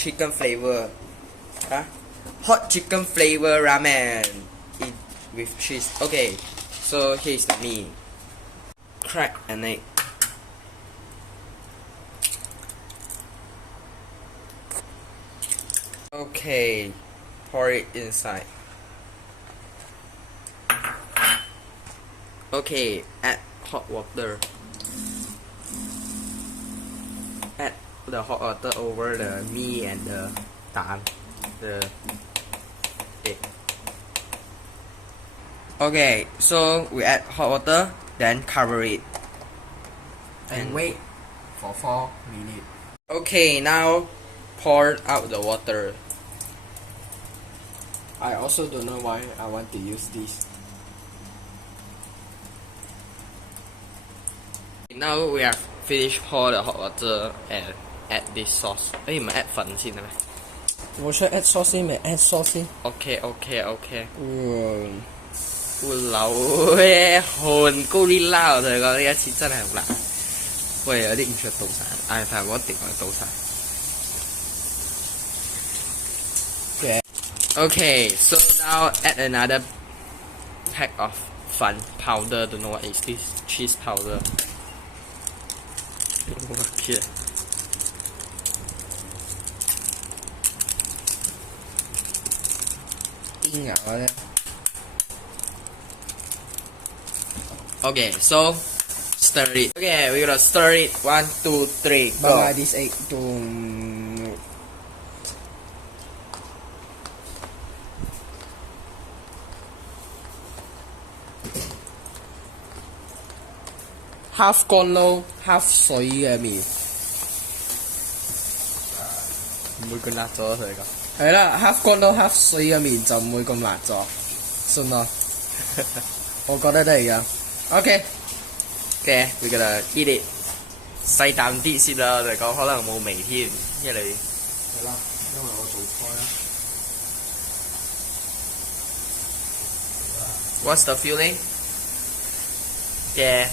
chicken flavor. Huh? Hot chicken flavor ramen with cheese. Okay, so here's the meat. Crack an egg. Okay, pour it inside. Okay, add hot water. Add the hot water over the meat and the egg. Okay, so we add hot water, then cover it. And wait for 4 minutes. Okay, now pour out the water. I also don't know why I want to use this. Now we have finished pour the hot water and add this sauce. 唔係 add 粉先係咪？我想 add sauce 先，咪 add sauce 先。OK。換流咧，韓高啲啦！我同你講呢一次真係好難。喂，有啲唔想倒晒，但係我一定會倒晒。Okay, so now add another pack of fun powder. Don't know what is this. Cheese powder. Okay. Okay, so stir it. Okay, we're gonna stir it. 1, 2, 3, go. Buy this egg to half 乾撈 half 水嘅麵，唔會咁辣咗佢個。係啦 ，half 乾撈 half 水嘅麵就唔會咁辣咗，信我，我覺得都係㗎。OK， Okay, we're gonna eat it. 細啖啲先啦，我哋講可能冇味添，因為你係啦，因為我做開啦。What's the feeling? Yeah.